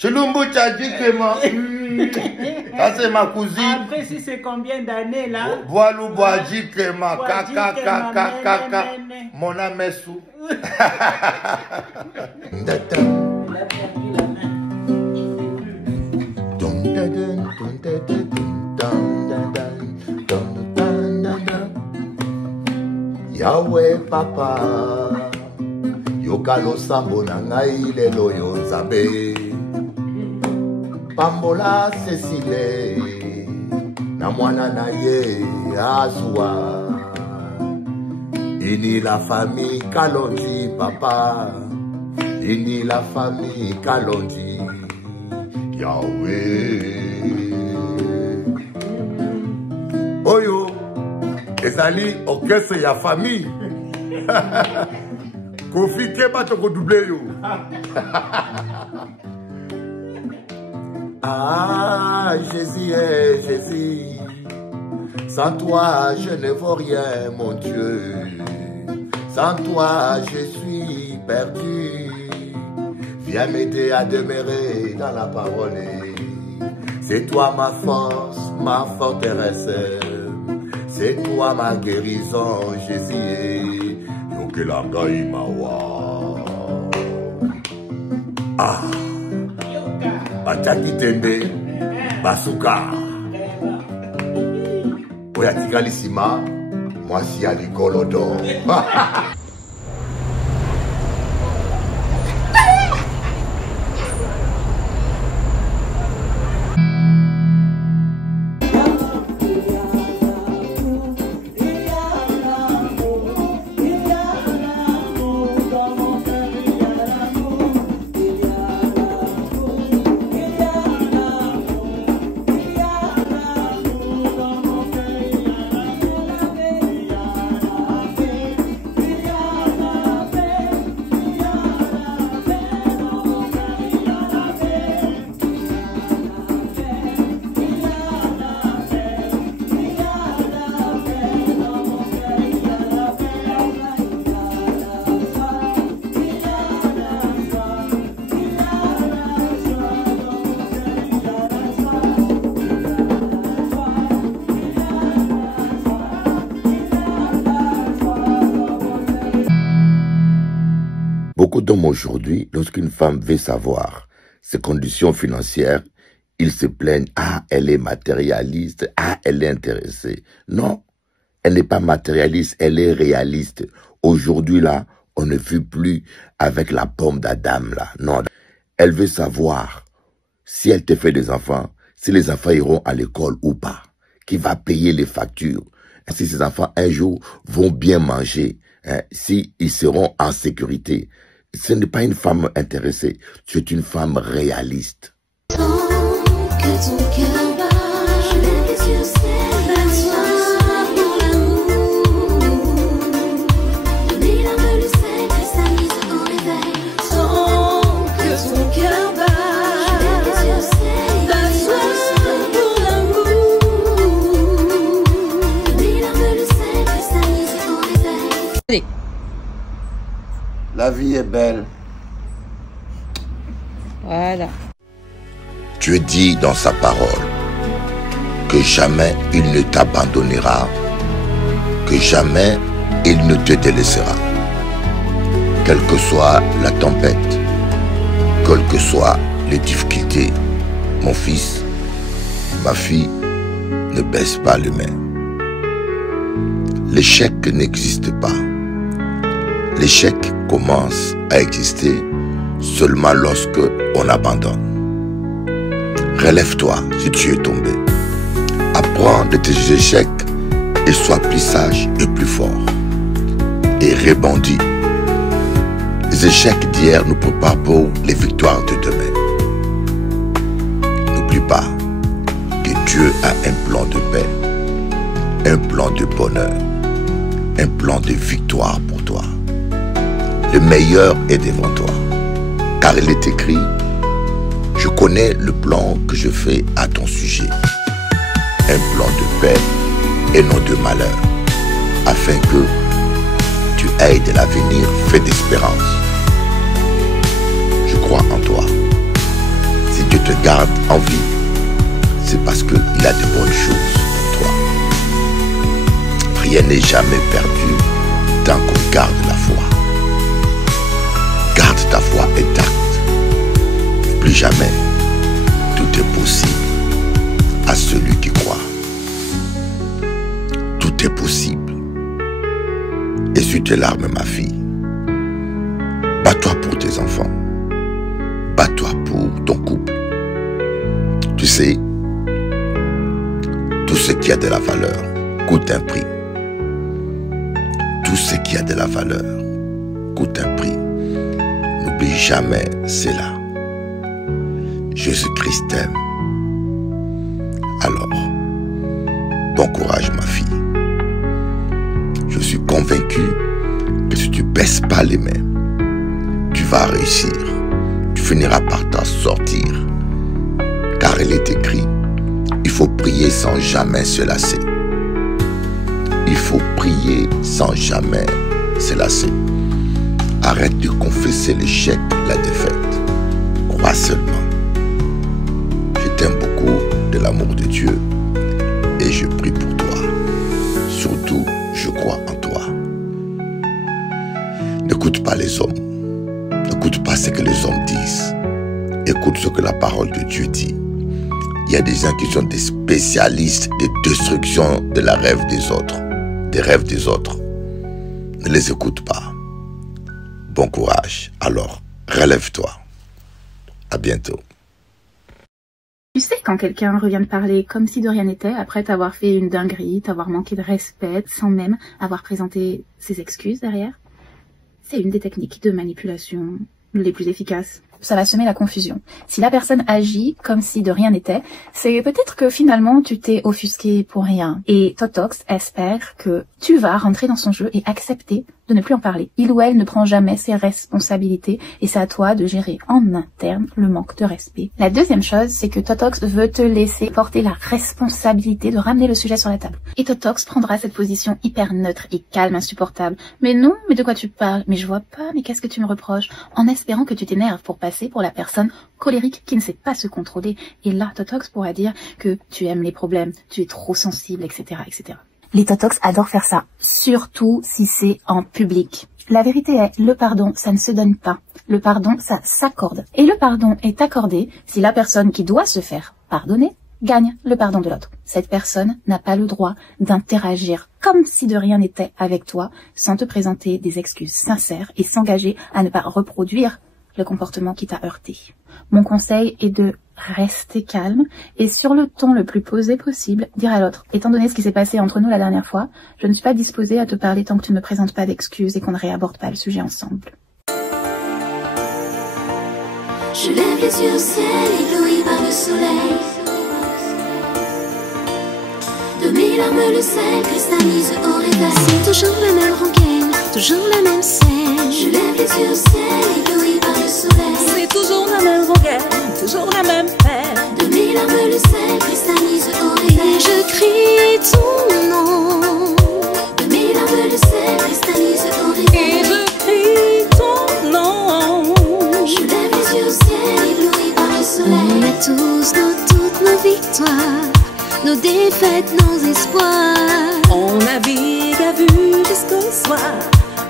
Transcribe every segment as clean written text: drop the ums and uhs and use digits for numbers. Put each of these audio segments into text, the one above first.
Chilumbu Tchadji Clément. Ça c'est ma cousine. Après si c'est combien d'années là? Boalou Boadji Clément. Kaka kaka kaka. Mon amessou. Yahweh papa Yokalo sambo na ngai lelo yo nzambe Pambola Cécile na mwana na ye azwa Ini la famille Kalonji papa Ini la famille Kalonji Yahweh Oyo ezali orchestre ya famille Kofi Keba toko doublé yo Ah Jésus est Jésus Sans toi je ne vaux rien mon Dieu Sans toi je suis perdu Viens m'aider à demeurer dans la parole C'est toi ma force, ma forteresse C'est toi ma guérison, Jésus. Yokelanga imawa. Ah. Bataki tembe. Basuka. Oyatika lisima. Mwasi ya likolodo. Beaucoup d'hommes aujourd'hui, lorsqu'une femme veut savoir ses conditions financières, ils se plaignent, ah, elle est matérialiste, ah, elle est intéressée. Non, elle n'est pas matérialiste, elle est réaliste. Aujourd'hui, là, on ne vit plus avec la pomme d'Adam, là. Non, elle veut savoir si elle te fait des enfants, si les enfants iront à l'école ou pas, qui va payer les factures, si ces enfants un jour vont bien manger, hein, si ils seront en sécurité. Ce n'est pas une femme intéressée, c'est une femme réaliste. La vie est belle. Voilà. Dieu dit dans sa parole que jamais il ne t'abandonnera, que jamais il ne te délaissera. Quelle que soit la tempête, quelles que soient les difficultés, mon fils, ma fille, ne baisse pas les mains. L'échec n'existe pas. L'échec commence à exister seulement lorsque on abandonne. Relève-toi si tu es tombé. Apprends de tes échecs et sois plus sage et plus fort. Et rebondis. Les échecs d'hier nous préparent pour les victoires de demain. N'oublie pas que Dieu a un plan de paix, un plan de bonheur, un plan de victoire pour toi. Le meilleur est devant toi. Car il est écrit, je connais le plan que je fais à ton sujet. Un plan de paix et non de malheur, afin que tu aies de l'avenir fait d'espérance. Je crois en toi. en vie, c'est parce qu'il a de bonnes choses pour toi. Rien n'est jamais perdu tant qu'on garde la foi. Garde ta foi intacte. Plus jamais, tout est possible à celui qui croit. Tout est possible. Essuie tes larmes, ma fille. Bats-toi pour tes enfants. Bats-toi pour ton couple. Tu sais, tout ce qui a de la valeur coûte un prix. Tout ce qui a de la valeur coûte un prix. N'oublie jamais cela. Jésus-Christ t'aime. Alors, bon courage, ma fille. Je suis convaincu que si tu baisses pas les mains, tu vas réussir. Tu finiras par t'en sortir. Car il est écrit, il faut prier sans jamais se lasser. Il faut prier sans jamais se lasser. Arrête de confesser l'échec, la défaite. Crois seulement. Je t'aime beaucoup de l'amour de Dieu et je prie pour toi. Surtout, je crois en toi. N'écoute pas les hommes. N'écoute pas ce que les hommes disent. Écoute ce que la parole de Dieu dit. Il y a des gens qui sont des spécialistes de destruction de la rêve des autres. Des rêves des autres. Ne les écoute pas. Bon courage. Alors, relève-toi. À bientôt. Tu sais quand quelqu'un revient de parler comme si de rien n'était, après t'avoir fait une dinguerie, t'avoir manqué de respect, sans même avoir présenté ses excuses derrière? C'est une des techniques de manipulation les plus efficaces. Ça va semer la confusion. Si la personne agit comme si de rien n'était, c'est peut-être que finalement tu t'es offusqué pour rien. Et Totox espère que tu vas rentrer dans son jeu et accepter de ne plus en parler. Il ou elle ne prend jamais ses responsabilités et c'est à toi de gérer en interne le manque de respect. La deuxième chose, c'est que Totox veut te laisser porter la responsabilité de ramener le sujet sur la table. Et Totox prendra cette position hyper neutre et calme, insupportable. Mais non, mais de quoi tu parles? Mais je vois pas, mais qu'est-ce que tu me reproches? En espérant que tu t'énerves pour passer pour la personne colérique qui ne sait pas se contrôler. Et là, Totox pourra dire que tu aimes les problèmes, tu es trop sensible, etc., etc. Les Totox adorent faire ça, surtout si c'est en public. La vérité est, le pardon, ça ne se donne pas. Le pardon, ça s'accorde. Et le pardon est accordé si la personne qui doit se faire pardonner gagne le pardon de l'autre. Cette personne n'a pas le droit d'interagir comme si de rien n'était avec toi, sans te présenter des excuses sincères et s'engager à ne pas reproduire le comportement qui t'a heurté. Mon conseil est de rester calme et sur le ton le plus posé possible, dire à l'autre, étant donné ce qui s'est passé entre nous la dernière fois, je ne suis pas disposée à te parler tant que tu ne me présentes pas d'excuses et qu'on ne réaborde pas le sujet ensemble. Je lève les yeux au ciel, ébloui par le soleil. De mes larmes le sel cristallise au réveil. C'est toujours la même rengaine, toujours la même scène. Je lève les yeux au ciel, ébloui par le soleil. C'est toujours la même rengaine, toujours la même peine. De mes larmes le sel cristallise au réveil. Et je crie ton nom. De mes larmes le sel cristallise au réveil. Et je crie ton nom. Je lève les yeux au ciel, ébloui par le soleil. On a tous toutes nos victoires, nos défaites, nos espoirs. On navigue à vue jusqu'au soir.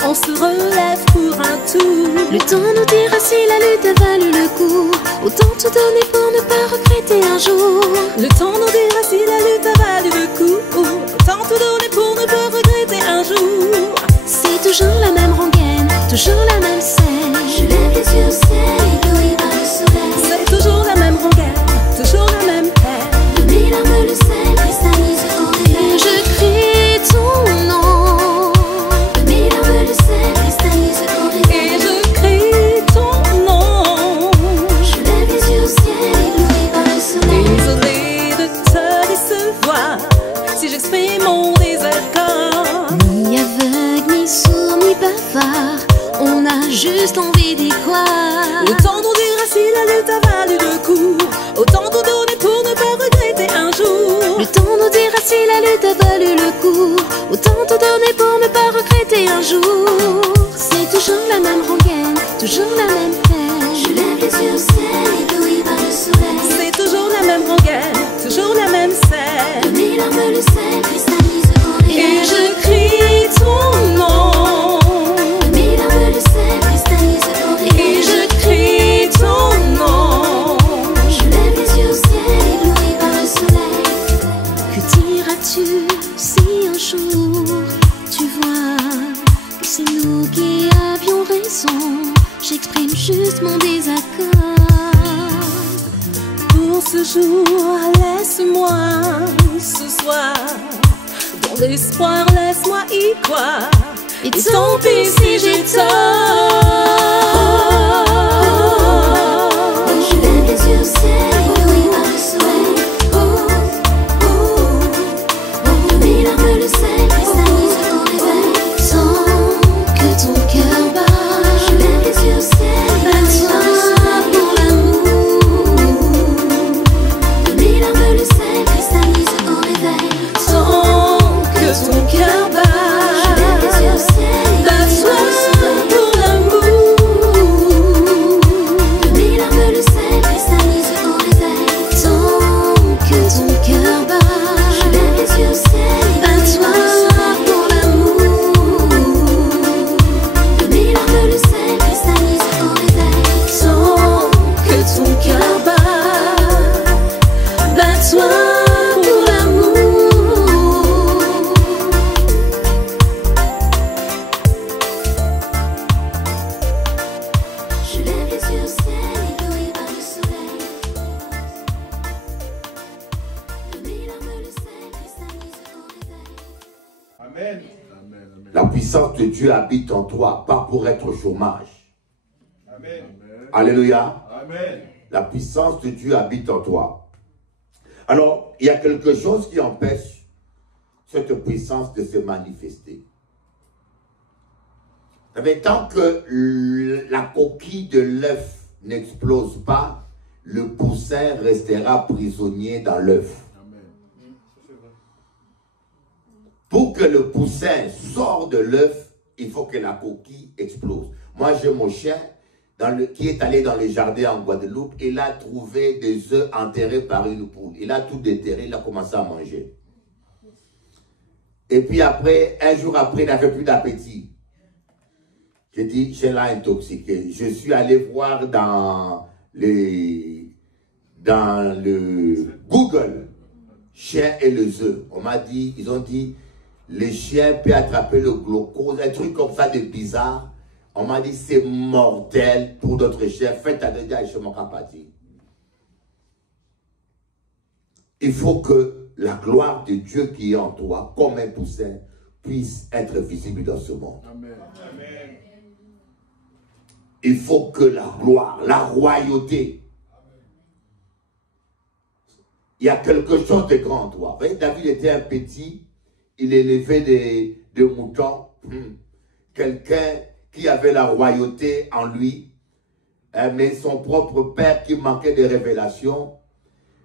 On se relève pour un tour. Le temps nous dira si la lutte a valu le coup. Autant tout donner pour ne pas regretter un jour. Le temps nous dira si la lutte a valu le coup. Autant tout donner pour ne pas regretter un jour. C'est toujours la même rengaine, toujours la même scène. Je lève les yeux au ciel, ébloui par le soleil. C'est toujours la même rengaine, toujours la même peine. De mes larmes le sel cristallise au réveil. Je crie ton nom. De mes larmes le sel cristallise au réveil. Et je crie ton nom. Je lève les yeux au ciel, ébloui par le soleil. Désolé de te décevoir si j'exprime mon désaccord. Ni aveugle, ni sourd, ni bavard, on a juste envie d'y croire. Le temps nous dira si la lutte a valu le coup. Autant tout donner pour ne pas regretter un jour. Le temps nous dira si la lutte a valu le coup. Autant tout donner pour ne pas regretter un jour. C'est toujours la même rengaine, toujours la même peine. Je lève les yeux au ciel, ébloui par le soleil. C'est toujours la toujours la même scène. De mes larmes le sel cristallise au réveil. Et je crie ton nom. De mes larmes le sel cristallise au réveil. Et je crie ton nom. Je lève les yeux au ciel ébloui par le soleil. Que diras-tu si un jour tu vois que c'est nous qui avions raison? J'exprime juste mon désaccord. Pour ce jour, laisse-moi ce soir. Dans l'espoir, laisse-moi y croire. Et tant pis si j'ai tort. Je lève les yeux au ciel ébloui par le soleil. De mes larmes le sel cristallise au réveil. Sans que ton cœur bat. Je lève les yeux au ciel ébloui par le soleil. Pour l'amour. De mes larmes le sel cristallise au réveil. Tant que ton cœur bat. Je lève les yeux au ciel ébloui par le soleil. Pour l'amour. De mes larmes le sel cristallise au réveil. Tant que ton cœur bat. Je lève les yeux au ciel ébloui par le soleil. Pour l'amour. De mes larmes le sel cristallise au réveil. Tant que ton cœur bat. Bats-toi pour l'amour. Je lève les yeux au ciel ébloui par le soleil. De mes larmes le sel cristallise au réveil. Amen. La puissance de Dieu habite en toi, pas pour être au chômage. Amen. Alléluia. Amen. La puissance de Dieu habite en toi. Alors, il y a quelque chose qui empêche cette puissance de se manifester. Vous savez, tant que la coquille de l'œuf n'explose pas, le poussin restera prisonnier dans l'œuf. Pour que le poussin sorte de l'œuf, il faut que la coquille explose. Moi, j'ai mon chien qui est allé dans le jardin en Guadeloupe. Il a trouvé des œufs enterrés par une poule. Il a tout déterré, il a commencé à manger. Et puis après, un jour après, il n'avait plus d'appétit. J'ai dit, j'ai là intoxiqué. Je suis allé voir dans le Google, chien et les œufs. On m'a dit, ils ont dit, les chiens peuvent attraper le glucose, un truc comme ça de bizarre. On m'a dit, c'est mortel pour d'autres chiens. Faites attention chez mon capati. Il faut que la gloire de Dieu qui est en toi, comme un poussin, puisse être visible dans ce monde. Amen. Amen. Il faut que la gloire, la royauté. Il y a quelque chose de grand en toi. Vous voyez, David était un petit, il élevait des moutons. Quelqu'un qui avait la royauté en lui, mais son propre père qui manquait de révélation,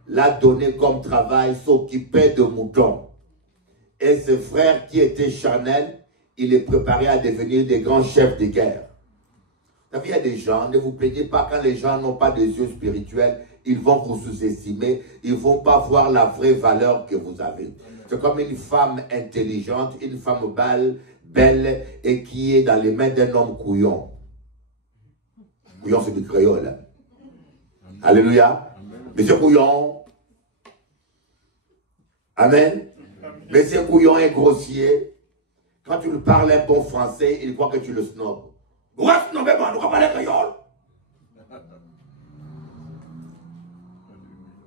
l'a donné comme travail, s'occupait de moutons. Et ses frères qui étaient charnels, il les préparait à devenir des grands chefs de guerre. Il y a des gens, ne vous plaignez pas, quand les gens n'ont pas des yeux spirituels, ils vont vous sous-estimer, ils ne vont pas voir la vraie valeur que vous avez. C'est comme une femme intelligente, une femme belle et qui est dans les mains d'un homme couillon. Couillon, c'est du créole. Hein? Alléluia. Monsieur Couillon. Amen. Monsieur Couillon est grossier. Quand tu lui parles un bon français, il croit que tu le snobs.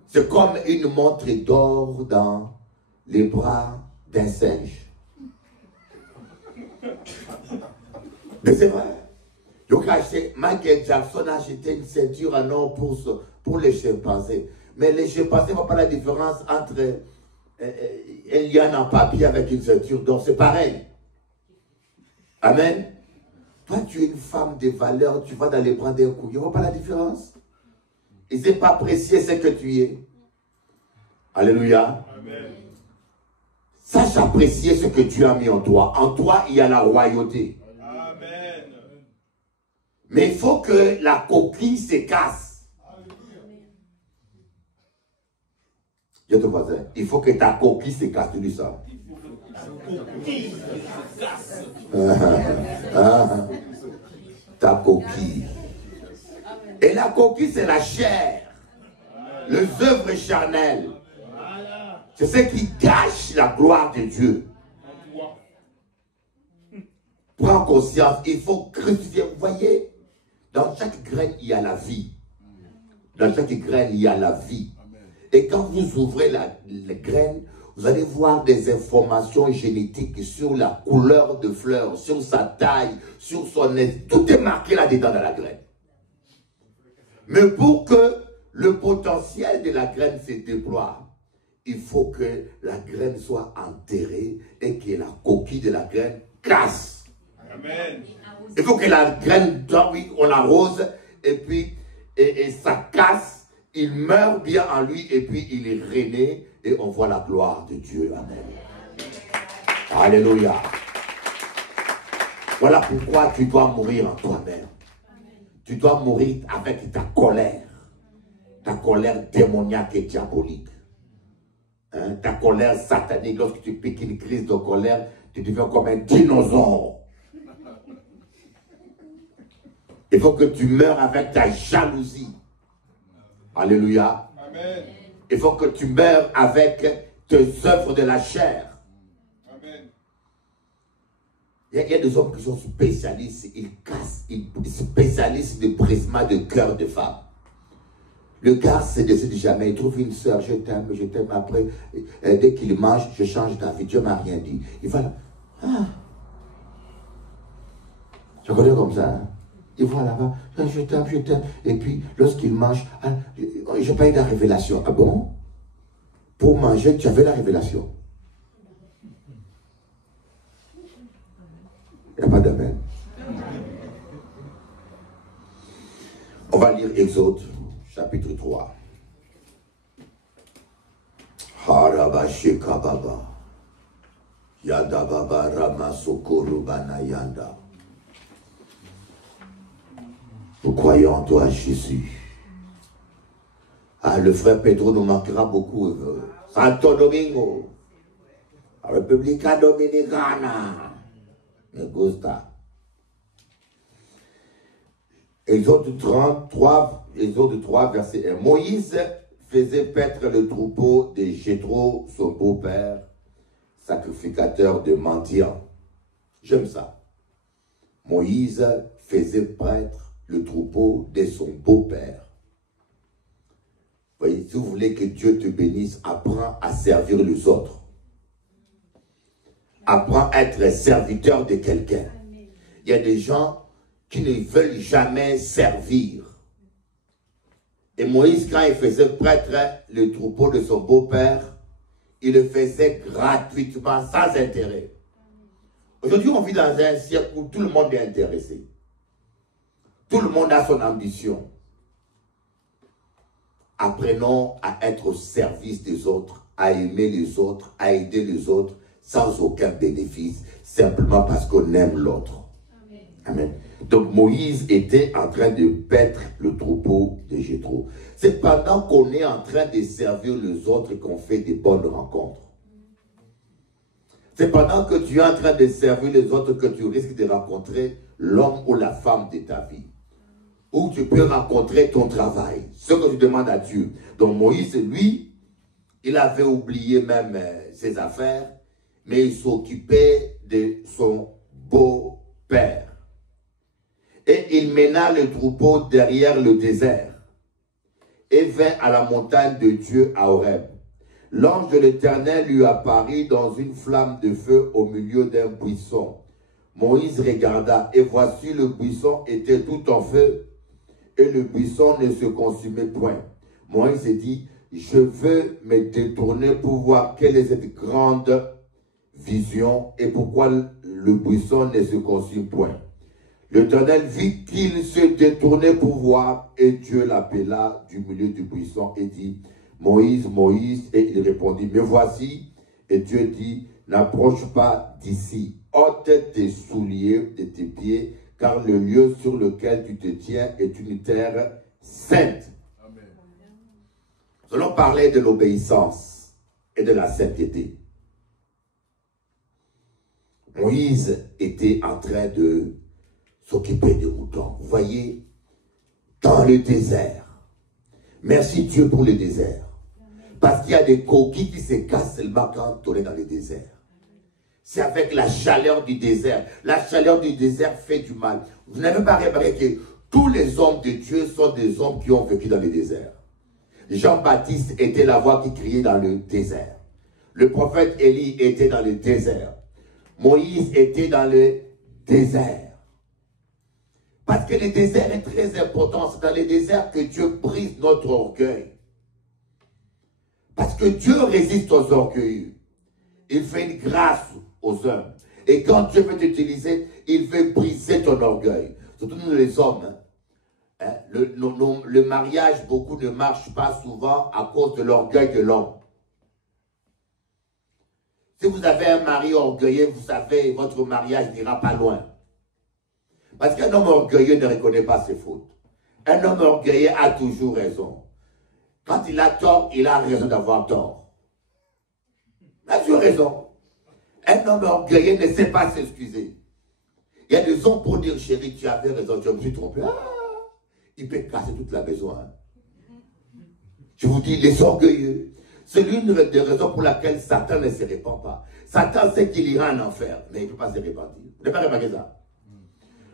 C'est comme une montre d'or dans les bras d'un singe. Mais c'est vrai. Michael Jackson a acheté une ceinture en or pour les chimpanzés. Mais les chimpanzés ne voient pas la différence entre une liane en papier avec une ceinture d'or. C'est pareil. Amen. Toi, tu es une femme de valeur, tu vas dans les bras d'un couillon. Tu ne vois pas la différence? Ils n'ont pas apprécié ce que tu es. Alléluia. Amen. Sache apprécier ce que tu as mis en toi. En toi, il y a la royauté. Amen. Mais il faut que la coquille se casse. Dis à ton voisin, il faut que ta coquille se casse, tu dis ça. Ta coquille. Et la coquille, c'est la chair. Les œuvres charnelles. C'est ce qui gâche la gloire de Dieu. Prends conscience, il faut crucifier. Vous voyez, dans chaque graine, il y a la vie. Dans chaque graine, il y a la vie. Et quand vous ouvrez les graines, vous allez voir des informations génétiques sur la couleur de fleurs, sur sa taille, sur son nez. Tout est marqué là-dedans dans la graine. Mais pour que le potentiel de la graine se déploie, il faut que la graine soit enterrée et que la coquille de la graine casse. Amen. Il faut que la graine, oui, on l'arrose et puis et ça casse, il meurt bien en lui et puis il est rené et on voit la gloire de Dieu. Amen. Alléluia. Voilà pourquoi tu dois mourir en toi-même. Tu dois mourir avec ta colère démoniaque et diabolique. Hein? Ta colère satanique, lorsque tu piques une crise de colère, tu deviens comme un dinosaure. Il faut que tu meurs avec ta jalousie. Alléluia. Amen. Il faut que tu meurs avec tes œuvres de la chair. Amen. Il y a des hommes qui sont spécialistes, ils cassent, ils spécialistes de brisement de cœur de femmes. Le gars se décide jamais, il trouve une soeur, je t'aime, après, dès qu'il mange, je change d'avis, Dieu m'a rien dit. Il va là, je connais comme ça, hein? Il voit là-bas, je t'aime, et puis lorsqu'il mange, je n'ai pas eu la révélation. Ah bon? Pour manger, tu avais la révélation. Il n'y a pas d'amen. On va lire Exode, chapitre 3. Harabashekababa. Yadababa Ramasokoro Banayanda. Nous croyons en toi, Jésus. Ah, le frère Pedro nous manquera beaucoup. Santo Domingo. Repubblica Dominicana. Me gusta. Exode 3, verset 1. Moïse faisait paître le troupeau de Jéthro, son beau-père, sacrificateur de mendiants. J'aime ça. Moïse faisait paître le troupeau de son beau-père. Voyez, si vous voulez que Dieu te bénisse, apprends à servir les autres. Apprends à être serviteur de quelqu'un. Il y a des gens qui ne veulent jamais servir. Et Moïse, quand il faisait prêtre le troupeau de son beau-père, il le faisait gratuitement, sans intérêt. Aujourd'hui, on vit dans un siècle où tout le monde est intéressé. Tout le monde a son ambition. Apprenons à être au service des autres, à aimer les autres, à aider les autres, sans aucun bénéfice, simplement parce qu'on aime l'autre. Amen. Donc Moïse était en train de paître le troupeau de Jéthro. C'est pendant qu'on est en train de servir les autres qu'on fait des bonnes rencontres. C'est pendant que tu es en train de servir les autres que tu risques de rencontrer l'homme ou la femme de ta vie. Ou tu peux rencontrer ton travail, ce que tu demandes à Dieu. Donc Moïse, lui, il avait oublié même ses affaires, mais il s'occupait de son beau-père. Et il mena le troupeau derrière le désert et vint à la montagne de Dieu à Horeb. L'ange de l'Éternel lui apparut dans une flamme de feu au milieu d'un buisson. Moïse regarda et voici le buisson était tout en feu et le buisson ne se consumait point. Moïse dit, je veux me détourner pour voir quelle est cette grande vision et pourquoi le buisson ne se consume point. L'Éternel vit qu'il se détournait pour voir et Dieu l'appela du milieu du buisson et dit, Moïse, Moïse, et il répondit, me voici. Et Dieu dit, n'approche pas d'ici, ôte tes souliers de tes pieds, car le lieu sur lequel tu te tiens est une terre sainte. Amen. Nous allons parler de l'obéissance. et de la sainteté. Moïse était en train de s'occuper des moutons. Vous voyez, dans le désert. Merci Dieu pour le désert. Parce qu'il y a des coquilles qui se cassent seulement quand on est dans le désert. C'est avec la chaleur du désert. La chaleur du désert fait du mal. Vous n'avez pas remarqué que tous les hommes de Dieu sont des hommes qui ont vécu dans le désert. Jean-Baptiste était la voix qui criait dans le désert. Le prophète Élie était dans le désert. Moïse était dans le désert. Parce que le désert est très important. C'est dans le désert que Dieu brise notre orgueil. Parce que Dieu résiste aux orgueilleux. Il fait une grâce aux hommes. Et quand Dieu veut t'utiliser, il veut briser ton orgueil. Surtout nous les hommes. Hein? Le mariage, beaucoup ne marche pas souvent à cause de l'orgueil de l'homme. Si vous avez un mari orgueilleux, vous savez, votre mariage n'ira pas loin. Parce qu'un homme orgueilleux ne reconnaît pas ses fautes. Un homme orgueilleux a toujours raison. Quand il a tort, il a raison d'avoir tort. Il a toujours raison. Un homme orgueilleux ne sait pas s'excuser. Il y a des hommes pour dire, chérie, tu avais raison, je me suis trompé. Ah, il peut casser toute la maison. Hein. Je vous dis, les orgueilleux, c'est l'une des raisons pour laquelle Satan ne se répand pas. Satan sait qu'il ira en enfer, mais il ne peut pas se répandre. Vous n'avez pas remarqué ça?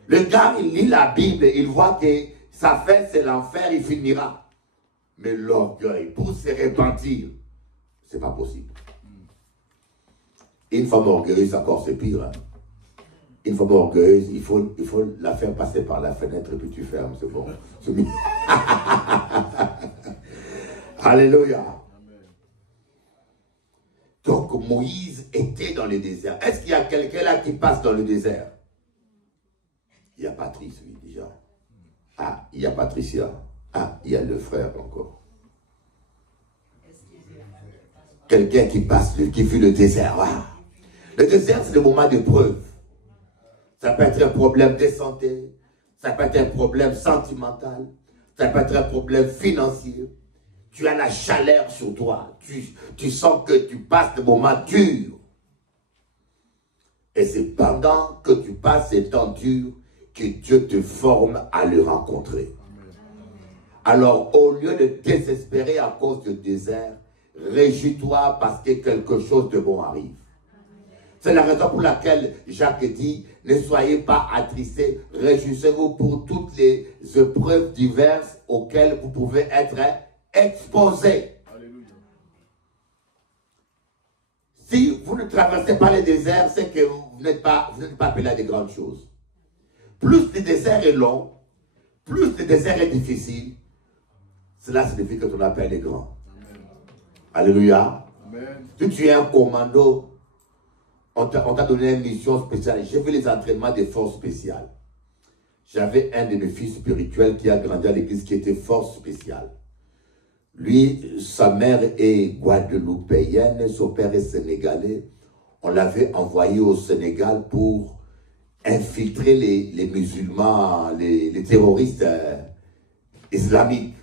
Le gars, il lit la Bible, il voit que sa fin, c'est l'enfer, il finira. Mais l'orgueil, pour se repentir, c'est pas possible. Une femme orgueilleuse, encore, c'est pire. Hein? Une femme orgueilleuse, il faut la faire passer par la fenêtre et puis tu fermes, c'est bon. Alléluia. Donc Moïse était dans le désert. Est-ce qu'il y a quelqu'un là qui passe dans le désert? Il y a Patrice, oui, déjà. Ah, il y a Patricia. Ah, il y a le frère encore. Quelqu'un qui passe, qui vit le désert. Ah. Le désert, c'est le moment d'épreuve. Ça peut être un problème de santé. Ça peut être un problème sentimental. Ça peut être un problème financier. Tu as la chaleur sur toi. Tu sens que tu passes des moments durs. Et c'est pendant que tu passes ces temps durs que Dieu te forme à le rencontrer. Alors, au lieu de désespérer à cause du désert, réjouis-toi parce que quelque chose de bon arrive. C'est la raison pour laquelle Jacques dit, ne soyez pas attristés, réjouissez-vous pour toutes les épreuves diverses auxquelles vous pouvez être exposés. Alléluia. Si vous ne traversez pas le désert, c'est que vous n'êtes pas appelé à de grandes choses. Plus le désert est long, plus le désert est difficile, cela signifie que ton appel est grand. Amen. Alléluia. Amen. Si tu es un commando, on t'a donné une mission spéciale. J'ai vu les entraînements des forces spéciales. J'avais un de mes fils spirituels qui a grandi à l'église qui était force spéciale. Lui, sa mère est guadeloupéenne, son père est sénégalais. On l'avait envoyé au Sénégal pour infiltrer les musulmans, les terroristes islamiques.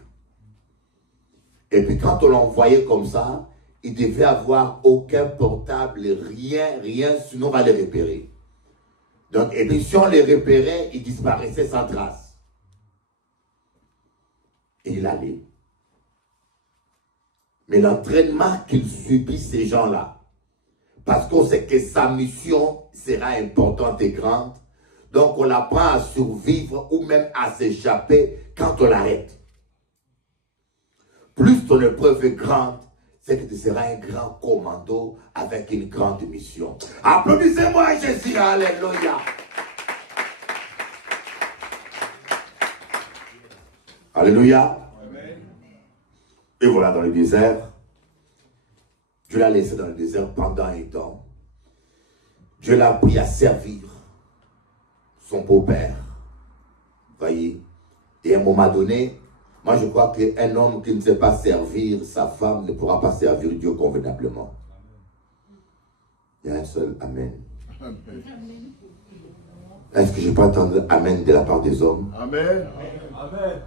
Et puis quand on l'envoyait comme ça, il devait avoir aucun portable, rien, sinon on va les repérer. Donc, et puis si on les repérait, ils disparaissaient sans trace. Et il allait. Mais l'entraînement qu'ils subissent, ces gens-là, parce qu'on sait que sa mission sera importante et grande, donc on l'apprend à survivre ou même à s'échapper quand on l'arrête. Plus ton épreuve est grande, c'est que tu seras un grand commando avec une grande mission. Applaudissez-moi Jésus, alléluia. Alléluia. Amen. Et voilà dans le désert. Dieu l'a laissé dans le désert pendant un temps. Dieu l'a appris à servir son beau-père. Voyez. Et à un moment donné, moi je crois qu'un homme qui ne sait pas servir sa femme ne pourra pas servir Dieu convenablement. Il y a un seul Amen. Est-ce que je peux entendre Amen de la part des hommes? Amen. Amen.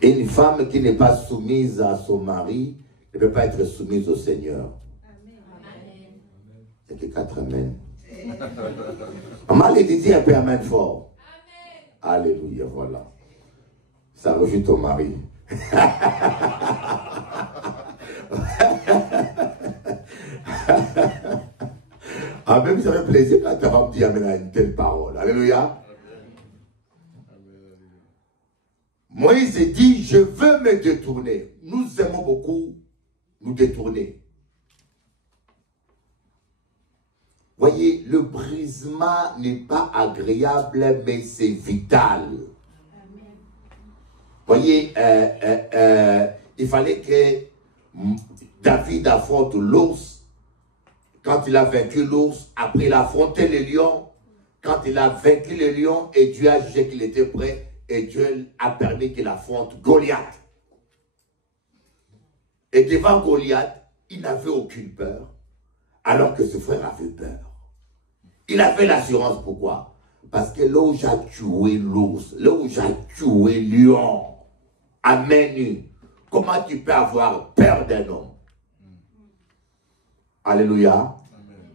Et une femme qui n'est pas soumise à son mari, ne peut pas être soumise au Seigneur. Il n'y a que 4 amen. Maman, les dit un peu amen fort. Amen. Alléluia, voilà. Ça refuse ton mari. Ah, même ça fait plaisir quand ta femme dit amen à une telle parole. Alléluia. Moïse dit, je veux me détourner. Nous aimons beaucoup nous détourner. Voyez, le brisement n'est pas agréable, mais c'est vital. Voyez, il fallait que David affronte l'ours. Quand il a vaincu l'ours, après il a affronté le lion. Quand il a vaincu le lion, et Dieu a jugé qu'il était prêt, et Dieu a permis qu'il affronte Goliath. Et devant Goliath, il n'avait aucune peur, alors que ce frère avait peur. Il avait l'assurance, pourquoi? Parce que là où j'ai tué l'ours, là où j'ai tué le lion, à main nue, comment tu peux avoir peur d'un homme? Alléluia. Amen.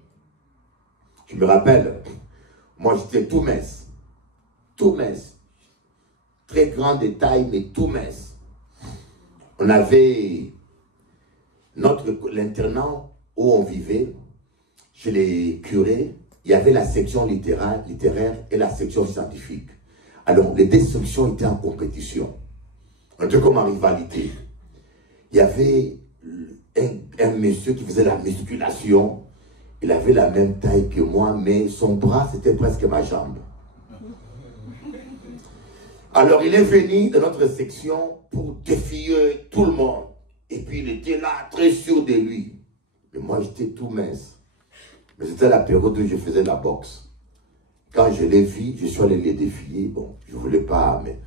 Je me rappelle, moi j'étais tout mince. Tout mince. Très grand détail, mais tout mince. On avait l'internat où on vivait, chez les curés, il y avait la section littéraire et la section scientifique. Alors, les deux sections étaient en compétition. Un truc comme en rivalité. Il y avait un monsieur qui faisait la musculation. Il avait la même taille que moi, mais son bras, c'était presque ma jambe. Alors, il est venu dans notre section pour défier tout le monde. Et puis, il était là, très sûr de lui. Mais moi, j'étais tout mince. Mais c'était la période où je faisais la boxe. Quand je l'ai vu, je suis allé les défier. Bon, je ne voulais pas, mais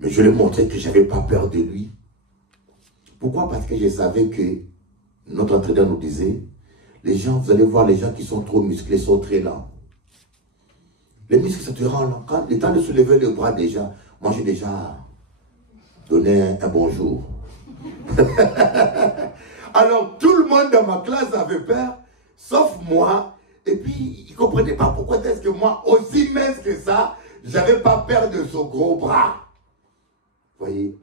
je lui ai montré que je n'avais pas peur de lui. Pourquoi? Parce que je savais que notre entraîneur nous disait, les gens, vous allez voir, les gens qui sont trop musclés sont très lents. Les muscles, ça te rend lent. Quand le temps de soulever le bras déjà, moi j'ai déjà donné un bonjour. Alors tout le monde dans ma classe avait peur, sauf moi. Et puis, il ne comprenait pas pourquoi est-ce que moi, aussi mince que ça, j'avais pas peur de son gros bras. Vous voyez,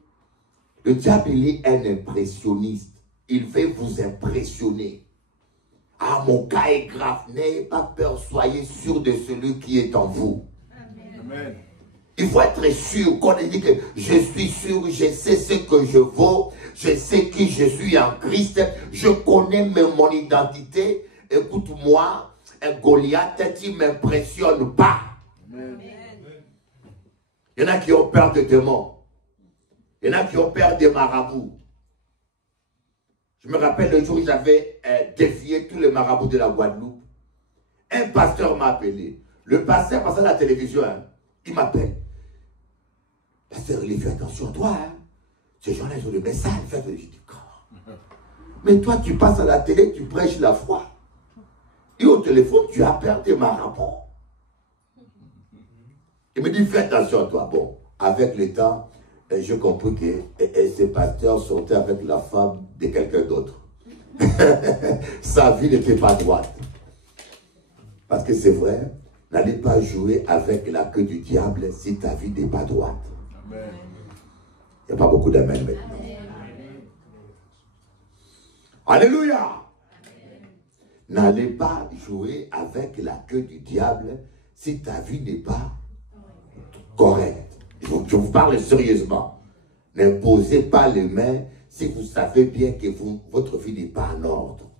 le diable, il est un impressionniste. Il veut vous impressionner. Ah, mon cas est grave. N'ayez pas peur, soyez sûr de celui qui est en vous. Amen. Il faut être sûr, qu'on ait dit que je suis sûr, je sais ce que je vaux, je sais qui je suis en Christ, je connais mon identité. Écoute-moi, un Goliath, tu ne m'impressionnes pas. Amen. Il y en a qui ont peur de démons. Il y en a qui ont peur des marabouts. Je me rappelle le jour où j'avais défié tous les marabouts de la Guadeloupe. Un pasteur m'a appelé. Le pasteur passait à la télévision. Hein, il m'appelle. Pasteur, il fait attention à toi. Hein. Ces gens-là, ils ont le message. Je dis, mais toi, tu passes à la télé, tu prêches la foi. Et au téléphone, tu as peur des marabouts. Il me dit, fais attention à toi. Bon, avec le temps, j'ai compris que ces pasteurs sortaient avec la femme de quelqu'un d'autre. Sa vie n'était pas droite. Parce que c'est vrai, n'allez pas jouer avec la queue du diable si ta vie n'est pas droite. Il n'y a pas beaucoup d'amen maintenant. Alléluia. N'allez pas jouer avec la queue du diable si ta vie n'est pas correcte. Je vous parle sérieusement. N'imposez pas les mains si vous savez bien que votre vie n'est pas en ordre.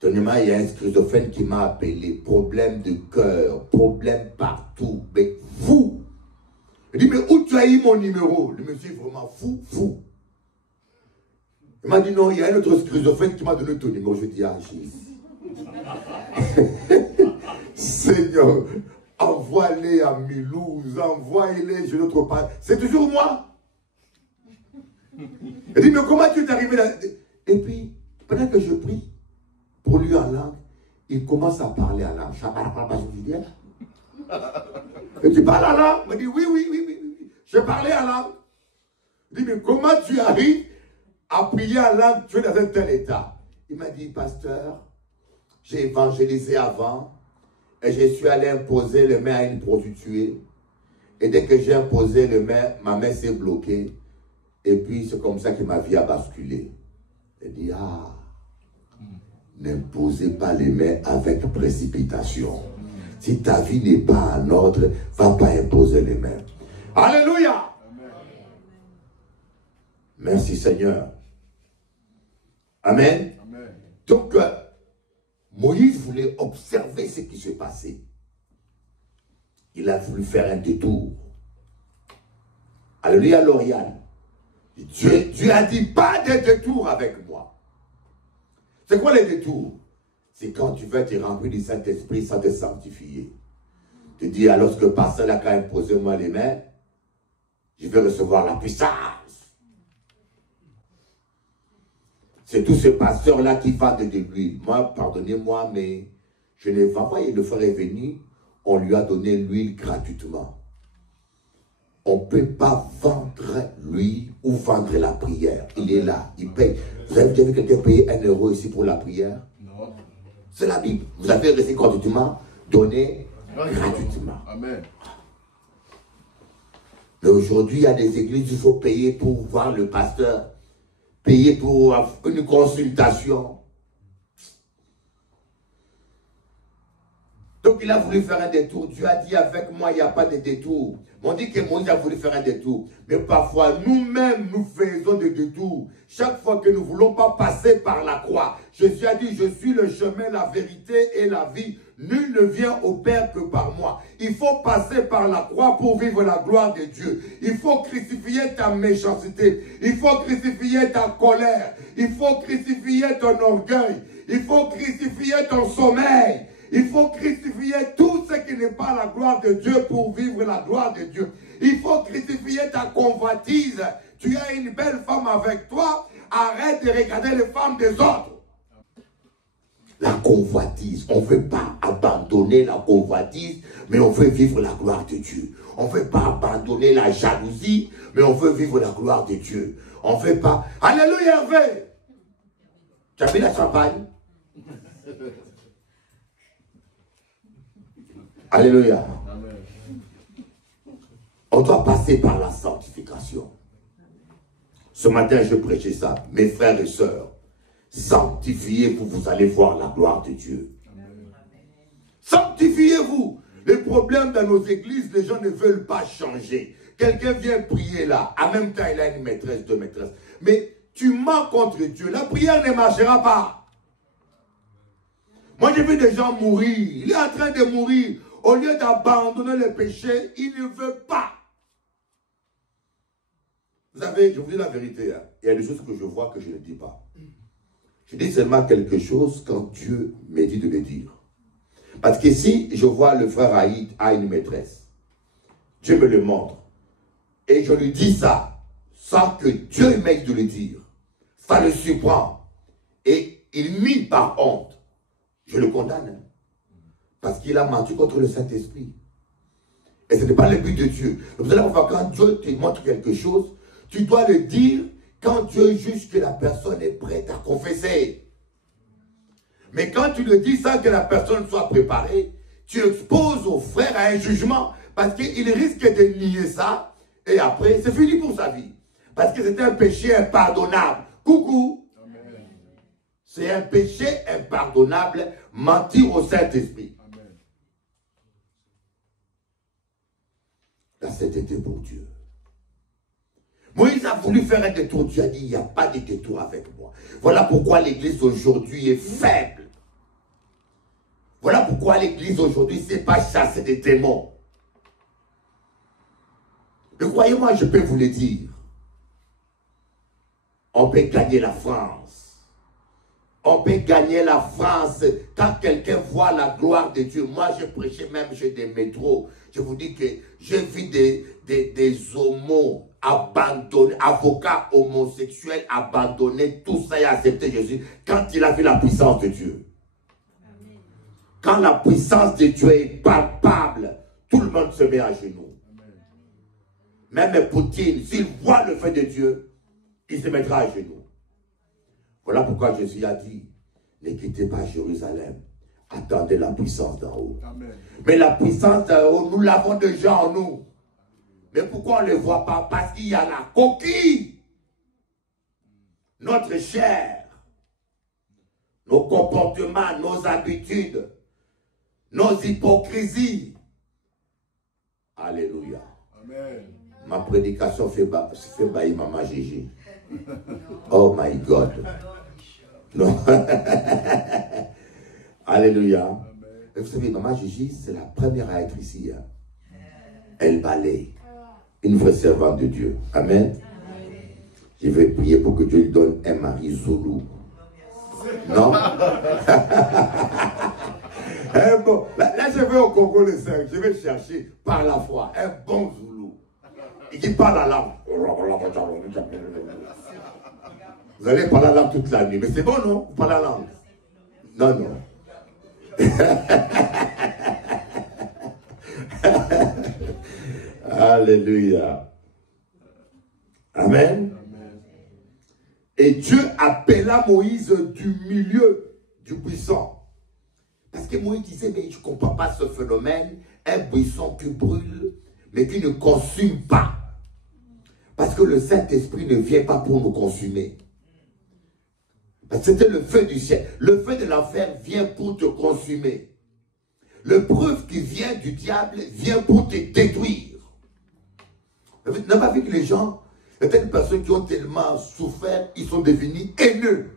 Tenez-moi, il y a un schizophrène qui m'a appelé. Problème de cœur, problème partout. Mais fou. Il dit, mais où tu as eu mon numéro? Le monsieur est vraiment fou. Il m'a dit, non, il y a un autre schizophrène qui m'a donné ton numéro. Je dis, ah, Jésus. Seigneur, envoie-les à Milouz, envoie-les chez notre part. C'est toujours moi. Il dit, mais comment tu es arrivé là? Et puis, pendant que je prie pour lui en langue, il commence à parler en langue. Et tu parles en langue? Il me dit, oui. Je parlais en langue. Il dit, mais comment tu arrives à prier en langue, tu es dans un tel état. Il m'a dit, pasteur, j'ai évangélisé avant et je suis allé imposer les mains à une prostituée. Et dès que j'ai imposé les mains, ma main s'est bloquée. Et puis c'est comme ça que ma vie a basculé. Il dit, ah, n'imposez pas les mains avec précipitation. Si ta vie n'est pas en ordre, va pas imposer les mains. Alléluia. Merci Seigneur. Amen. Amen. Donc, Moïse voulait observer ce qui se passait. Il a voulu faire un détour. Alléluia, Lauriane. Dieu a dit, pas de détour avec moi. C'est quoi les détours? C'est quand tu veux te remplir du Saint-Esprit sans te sanctifier. Tu dis, alors que le pasteur n'a qu'à imposer moi les mains, je vais recevoir la puissance. C'est tous ces pasteurs-là qui vendent de l'huile. Moi, pardonnez-moi, mais je ne vends pas. Et le frère est venu, on lui a donné l'huile gratuitement. On ne peut pas vendre l'huile ou vendre la prière. Il est là, il paye. Vous avez déjà vu quelqu'un payer 1 euro ici pour la prière? Non. C'est la Bible. Vous avez reçu gratuitement, donné gratuitement. Amen. Mais aujourd'hui, il y a des églises où il faut payer pour voir le pasteur. Payer pour une consultation. Donc il a voulu faire un détour. Dieu a dit, avec moi, il n'y a pas de détour. On dit que Moïse a voulu faire un détour. Mais parfois, nous-mêmes, nous faisons des détours. Chaque fois que nous ne voulons pas passer par la croix. Jésus a dit, je suis le chemin, la vérité et la vie. Nul ne vient au Père que par moi. Il faut passer par la croix pour vivre la gloire de Dieu. Il faut crucifier ta méchanceté. Il faut crucifier ta colère. Il faut crucifier ton orgueil. Il faut crucifier ton sommeil. Il faut crucifier tout ce qui n'est pas la gloire de Dieu pour vivre la gloire de Dieu. Il faut crucifier ta convoitise. Tu as une belle femme avec toi. Arrête de regarder les femmes des autres. La convoitise, on ne veut pas abandonner la convoitise, mais on veut vivre la gloire de Dieu. On ne veut pas abandonner la jalousie, mais on veut vivre la gloire de Dieu. On ne veut pas... Alléluia, Hervé! Tu as mis la champagne? Alléluia. On doit passer par la sanctification. Ce matin, je prêchais ça. Mes frères et sœurs, sanctifiez-vous, vous allez voir la gloire de Dieu. Sanctifiez-vous. Le problème dans nos églises, les gens ne veulent pas changer. Quelqu'un vient prier là. En même temps, il a une maîtresse, 2 maîtresses. Mais tu mens contre Dieu. La prière ne marchera pas. Moi, j'ai vu des gens mourir. Il est en train de mourir. Au lieu d'abandonner le péché, il ne veut pas. Vous savez, je vous dis la vérité. Hein. Il y a des choses que je vois que je ne dis pas. Je dis seulement quelque chose quand Dieu me dit de le dire. Parce que si je vois le frère Haïd a une maîtresse, Dieu me le montre. Et je lui dis ça, sans que Dieu m'aide de le dire. Ça le surprend. Et il nie par honte. Je le condamne. Parce qu'il a menti contre le Saint-Esprit. Et ce n'est pas le but de Dieu. Vous allez voir, quand Dieu te montre quelque chose, tu dois le dire quand Dieu juge que la personne est prête à confesser. Mais quand tu le dis sans que la personne soit préparée, tu exposes au frère à un jugement. Parce qu'il risque de nier ça. Et après, c'est fini pour sa vie. Parce que c'est un péché impardonnable. Coucou. C'est un péché impardonnable, mentir au Saint-Esprit. La sainteté pour Dieu. Moïse a voulu faire un détour. Dieu a dit, il n'y a pas de détour avec moi. Voilà pourquoi l'église aujourd'hui est faible. Voilà pourquoi l'église aujourd'hui ne sait pas chasser des démons. Et croyez-moi, je peux vous le dire. On peut gagner la France. On peut gagner la France quand quelqu'un voit la gloire de Dieu. Moi, je prêchais même chez des métros. Je vous dis que j'ai vu des homos abandonnés, avocats homosexuels abandonner tout ça et accepter Jésus quand il a vu la puissance de Dieu. Amen. Quand la puissance de Dieu est palpable, tout le monde se met à genoux. Amen. Même Poutine, s'il voit le feu de Dieu, il se mettra à genoux. Voilà pourquoi Jésus a dit, ne quittez pas Jérusalem, attendez la puissance d'en haut. Amen. Mais la puissance d'en haut, nous l'avons déjà en nous. Mais pourquoi on ne le voit pas? Parce qu'il y a la coquille. Notre chair, nos comportements, nos habitudes, nos hypocrisies. Alléluia. Amen. Ma prédication fait bailler maman Gigi. Oh my God. Non. Alléluia. Et vous savez, maman Gigi, c'est la première à être ici. Hein. Elle balaye. Une vraie servante de Dieu. Amen. Je vais prier pour que Dieu lui donne un mari zoulou. Non? Bon, là, je vais au Congo le 5. Je vais chercher par la foi un bon zoulou. Et qui parle la langue. Vous allez parler la langue toute la nuit. Mais c'est bon, non? Vous parlez la langue. Non, non. Alléluia. Amen. Et Dieu appela Moïse du milieu du buisson. Parce que Moïse disait, mais je ne comprends pas ce phénomène. Un buisson qui brûle, mais qui ne consume pas. Parce que le Saint-Esprit ne vient pas pour nous consumer. Parce que c'était le feu du ciel. Le feu de l'enfer vient pour te consumer. Le preuve qui vient du diable vient pour te détruire. Vous n'avez pas vu que les gens, certaines personnes qui ont tellement souffert, ils sont devenus haineux.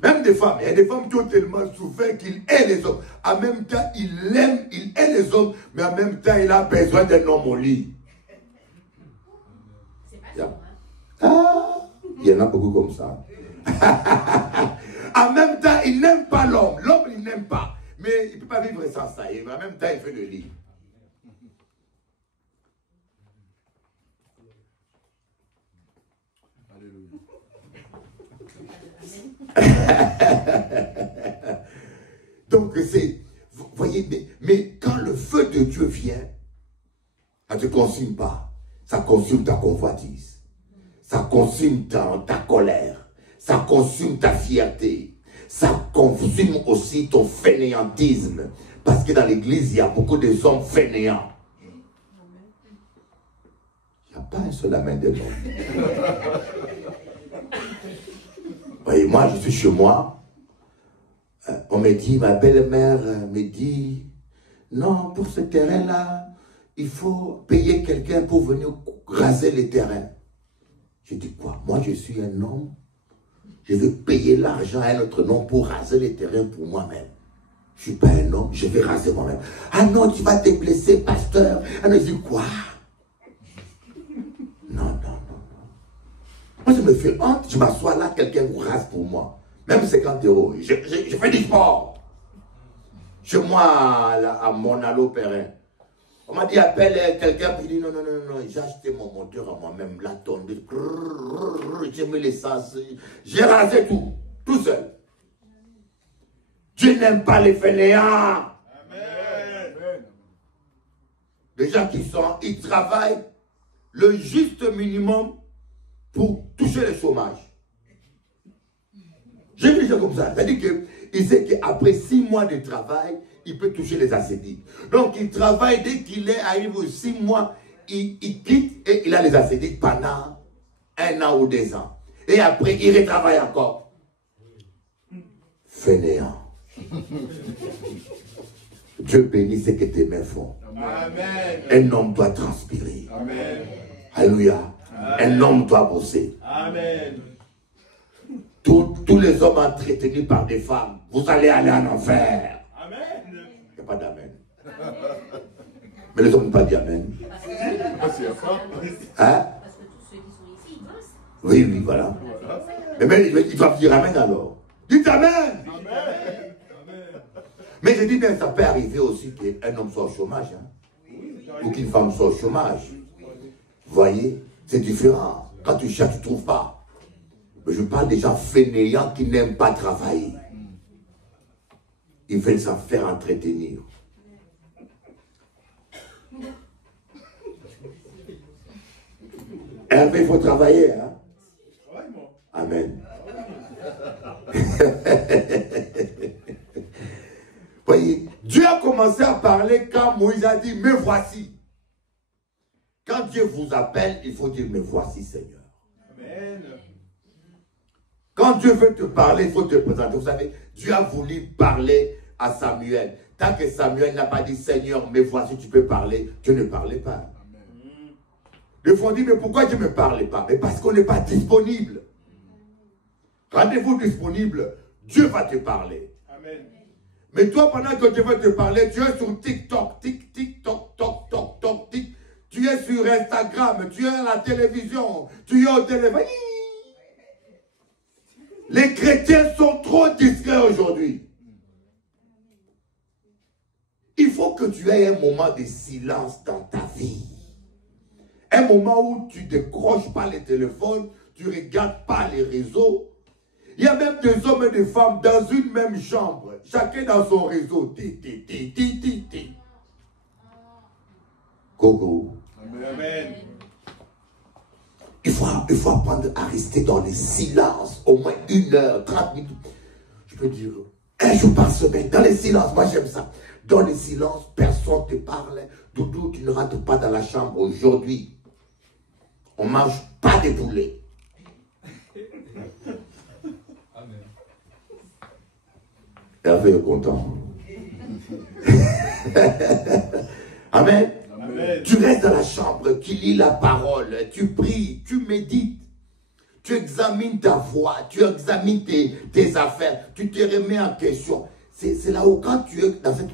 Même des femmes, il y a des femmes qui ont tellement souffert qu'ils aiment les hommes. En même temps, il aime les hommes, mais en même temps, il a besoin d'un homme au lit. Ah, il y en a beaucoup comme ça. En même temps, il n'aime pas l'homme. L'homme, il n'aime pas. Mais il ne peut pas vivre sans ça. Et en même temps, il fait le lit. Donc c'est, vous voyez, mais quand le feu de Dieu vient, ça ne te consume pas. Ça consume ta convoitise. Ça consume ta colère. Ça consume ta fierté. Ça consume aussi ton fainéantisme. Parce que dans l'église, il y a beaucoup de hommes fainéants. Il n'y a pas un seul amen de l'homme. Oui, moi, je suis chez moi. On me dit, ma belle-mère me dit, non, pour ce terrain-là, il faut payer quelqu'un pour venir raser les terrains. Je dis quoi? Moi, je suis un homme. Je veux payer l'argent à un autre nom pour raser les terrains pour moi-même. Je ne suis pas un homme, je vais raser moi-même. Ah non, tu vas te blesser, pasteur. Ah non, je dis quoi? Non, non, non. Moi, je me fais honte. Je m'assois là, quelqu'un vous rase pour moi. Même 50 €. Je fais du sport. Chez moi, à mon allo Perrin. On m'a dit, appelle quelqu'un pour dire, non, non, non, non, j'ai acheté mon moteur à moi-même, la tondeuse, j'ai mis l'essence, j'ai rasé tout seul. Dieu n'aime pas les fainéants. Amen. Les gens ils travaillent le juste minimum pour toucher le chômage. J'ai vu les gens comme ça. C'est-à-dire qu'il sait qu'après 6 mois de travail, il peut toucher les ascédiques. Donc il travaille dès qu'il arrive aux 6 mois, il quitte et il a les ascédiques pendant 1 an ou 2 ans. Et après, il retravaille encore. Fainéant. Dieu bénit ce que tes mains font. Amen. Un homme doit transpirer. Amen. Alléluia. Un homme doit bosser. Amen. Tous les hommes entretenus par des femmes, vous allez aller en enfer. Amen. Il n'y a pas d'amen. Mais les hommes n'ont pas dit amen. Hein? Parce que tous ceux qui sont ici, ils bossent. Oui, oui, voilà. Mais ils doivent dire amen alors. Dites amen. Amen. Mais je dis bien, ça peut arriver aussi qu'un homme soit au chômage. Hein? Ou qu'une femme soit au chômage. Vous voyez, c'est différent. Quand tu cherches, tu ne trouves pas. Mais je parle des gens fainéants qui n'aiment pas travailler. Ils veulent s'en faire entretenir. Hervé, il faut travailler. Hein? Amen. Voyez, Dieu a commencé à parler quand Moïse a dit, me voici. Quand Dieu vous appelle, il faut dire, me voici Seigneur. Amen. Quand Dieu veut te parler, il faut te présenter. Vous savez, Dieu a voulu parler à Samuel. Tant que Samuel n'a pas dit, Seigneur, me voici, tu peux parler, Dieu ne parlait pas. Des fois on dit, mais pourquoi Dieu ne me parlait pas? Mais parce qu'on n'est pas disponible. Rendez-vous disponible, Dieu va te parler. Amen. Mais toi, pendant que Dieu veut te parler, tu es sur TikTok, TikTok, TikTok. Tu es sur Instagram, tu es à la télévision, tu es au téléphone. Les chrétiens sont trop discrets aujourd'hui. Il faut que tu aies un moment de silence dans ta vie. Un moment où tu ne décroches pas les téléphones, tu ne regardes pas les réseaux. Il y a même des hommes et des femmes dans une même chambre, chacun dans son réseau. Gogo. Amen. Il faut apprendre à rester dans le silence au moins 1 heure, 30 minutes. Je peux dire 1 jour par semaine, dans le silence. Moi j'aime ça. Dans le silence, personne ne te parle. Doudou, tu ne rentres pas dans la chambre aujourd'hui. On ne mange pas de poulet. Hervé est content. Amen. Amen. Tu restes dans la chambre, tu lis la parole, tu pries, tu médites, tu examines ta voix, tu examines tes affaires, tu te remets en question. C'est là où quand tu es dans cette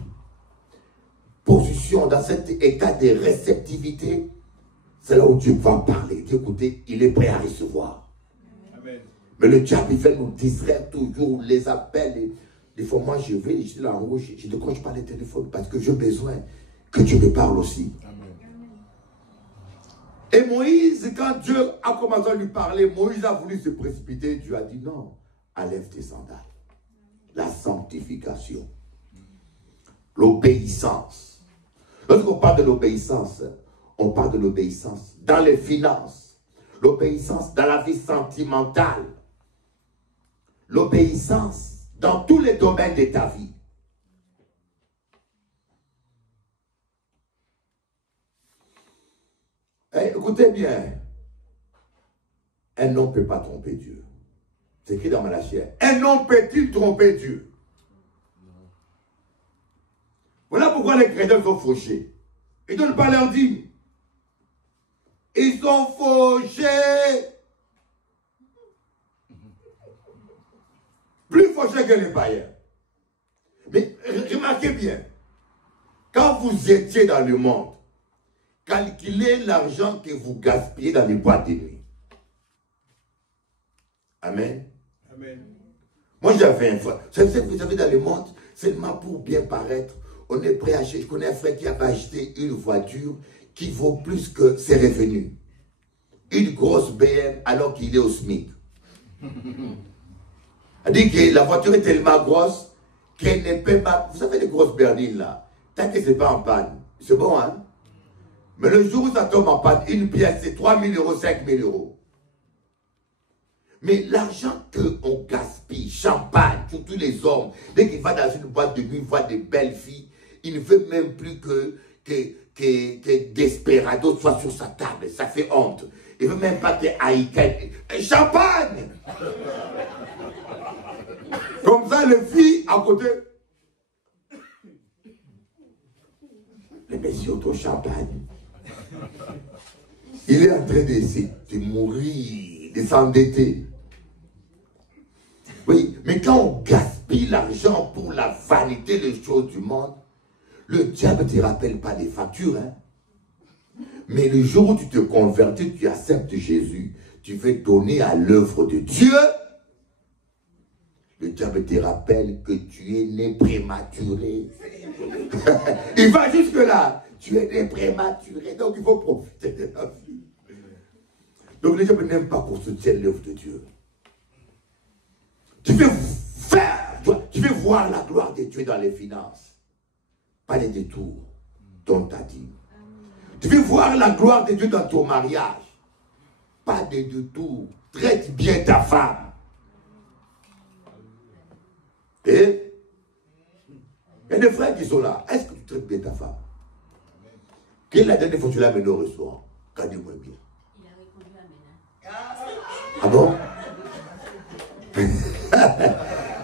position, dans cet état de réceptivité, c'est là où Dieu va parler. Dieu, écoutez, il est prêt à recevoir. Amen. Mais le diable, il fait nous distraire toujours, les appels. Des fois, moi, je vais, je suis là en haut, je ne décroche pas les téléphones parce que j'ai besoin que tu me parles aussi. Amen. Et Moïse, quand Dieu a commencé à lui parler, Moïse a voulu se précipiter. Dieu a dit non, enlève tes sandales. La sanctification. L'obéissance. Lorsqu'on parle de l'obéissance, on parle de l'obéissance dans les finances. L'obéissance dans la vie sentimentale. L'obéissance dans tous les domaines de ta vie. Eh, écoutez bien, un homme ne peut pas tromper Dieu. C'est écrit dans Malachie. Un homme peut-il tromper Dieu? Voilà pourquoi les chrétiens sont fauchés. Ils ne donnent pas leur dîme. Ils sont fauchés. Plus fauchés que les païens. Mais remarquez bien, quand vous étiez dans le monde, calculez l'argent que vous gaspillez dans les boîtes de nuit. Amen. Amen. Moi j'avais un frère. Vous savez, dans le monde, seulement pour bien paraître, on est prêt à acheter. Je connais un frère qui avait acheté une voiture qui vaut plus que ses revenus. Une grosse BM alors qu'il est au SMIC. Elle dit que la voiture est tellement grosse qu'elle ne peut pas. Vous savez les grosses berlines là, tant que ce n'est pas en panne, c'est bon hein. Mais le jour où ça tombe en panne, une pièce c'est 3 000 euros, 5 000 euros. Mais l'argent qu'on gaspille, champagne, surtout les hommes, dès qu'il va dans une boîte de nuit, il voit des belles filles, il ne veut même plus que Desperado soit sur sa table. Ça fait honte. Il ne veut même pas que Haïken. Champagne! Comme ça, les filles à côté. Les messieurs au champagne. Il est en train de mourir, de s'endetter. Oui, mais quand on gaspille l'argent pour la vanité des choses du monde, le diable ne te rappelle pas des factures. Hein? Mais le jour où tu te convertis, tu acceptes Jésus, tu veux donner à l'œuvre de Dieu, le diable te rappelle que tu es né prématuré. Il va jusque là. Tu es né prématuré, donc il faut profiter de la vie. Donc les gens n'aiment pas qu'on soutienne l'œuvre de Dieu. Tu veux faire, tu veux voir la gloire de Dieu dans les finances. Pas les détours dont tu as dit. Tu veux voir la gloire de Dieu dans ton mariage. Pas des détours. Traite bien ta femme. Et il y a des frères qui sont là. Est-ce que tu traites bien ta femme? Quelle est la dernière fois que tu l'as amenée au restaurant? Gardez-moi bien. Il a répondu Amen. Ah bon?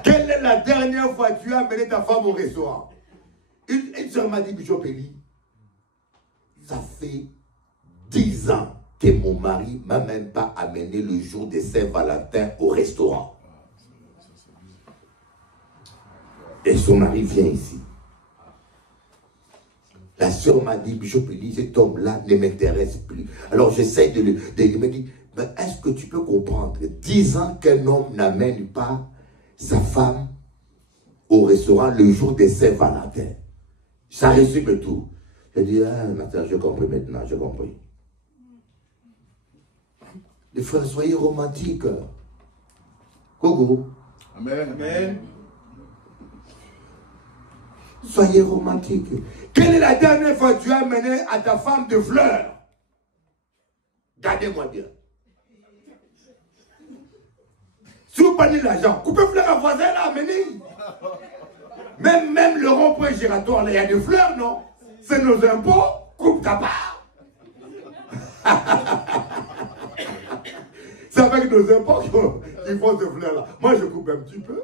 Quelle est la dernière fois que tu as amené ta femme au restaurant? Une soeur m'a dit, Bishop Eli, ça fait 10 ans que mon mari ne m'a même pas amené le jour de Saint-Valentin au restaurant. Et son mari vient ici. La soeur m'a dit, Bishop Eli, cet homme-là ne m'intéresse plus. Alors j'essaie de lui dire, est-ce que tu peux comprendre 10 ans qu'un homme n'amène pas sa femme au restaurant le jour de Saint-Valentin? Ça résume tout. J'ai dit, ah, maintenant, je comprends maintenant, je comprends. Les frères, soyez romantiques. Gogo. Amen. Amen. Soyez romantiques. Quelle est la dernière fois que tu as amené à ta femme de fleurs? Gardez-moi bien. Si vous prenez l'argent, coupez fleurs à voisin là, amenez. Même le rond-point giratoire, là, il y a des fleurs, non? C'est nos impôts, coupe ta part. C'est avec nos impôts qu'ils font ces fleurs-là. Moi, je coupe un petit peu.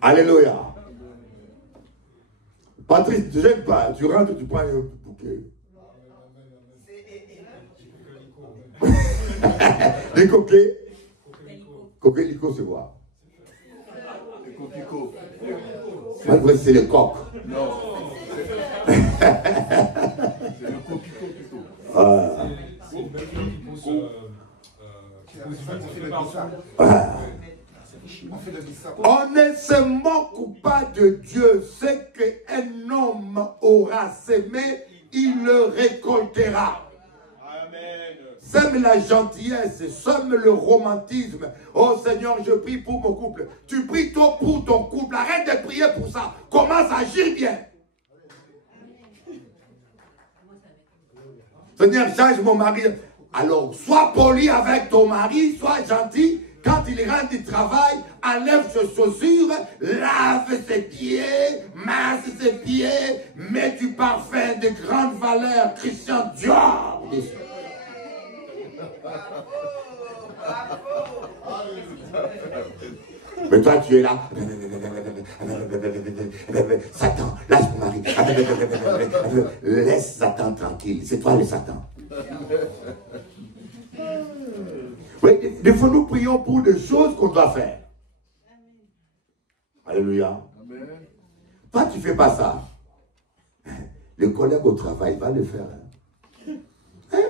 Alléluia. Patrice, ne te gêne pas. Tu rentres, tu prends un bouquet. Les coquets. Coquelicot, c'est quoi? Les coquelicots. Moi, c'est le coq. Non. C'est le coquelicot plutôt. Ah. C'est une belle fille qui pousse On ne se moque pas de Dieu. Ce qu'un homme aura semé, il le récoltera. Amen. Sème la gentillesse, sème le romantisme. Oh Seigneur, je prie pour mon couple. Tu pries toi pour ton couple. Arrête de prier pour ça. Commence à agir bien. Seigneur, change mon mari. Alors, sois poli avec ton mari, sois gentil. Quand il rentre du travail, enlève ses chaussures, lave ses pieds, masse ses pieds, mets du parfum de grande valeur, Christian Dior. Mais toi, tu es là. Satan, lâche mon mari. Laisse Satan tranquille. C'est toi le Satan. Oui, des fois nous prions pour des choses qu'on doit faire. Alléluia. Amen. Toi, tu ne fais pas ça. Le collègue au travail va le faire.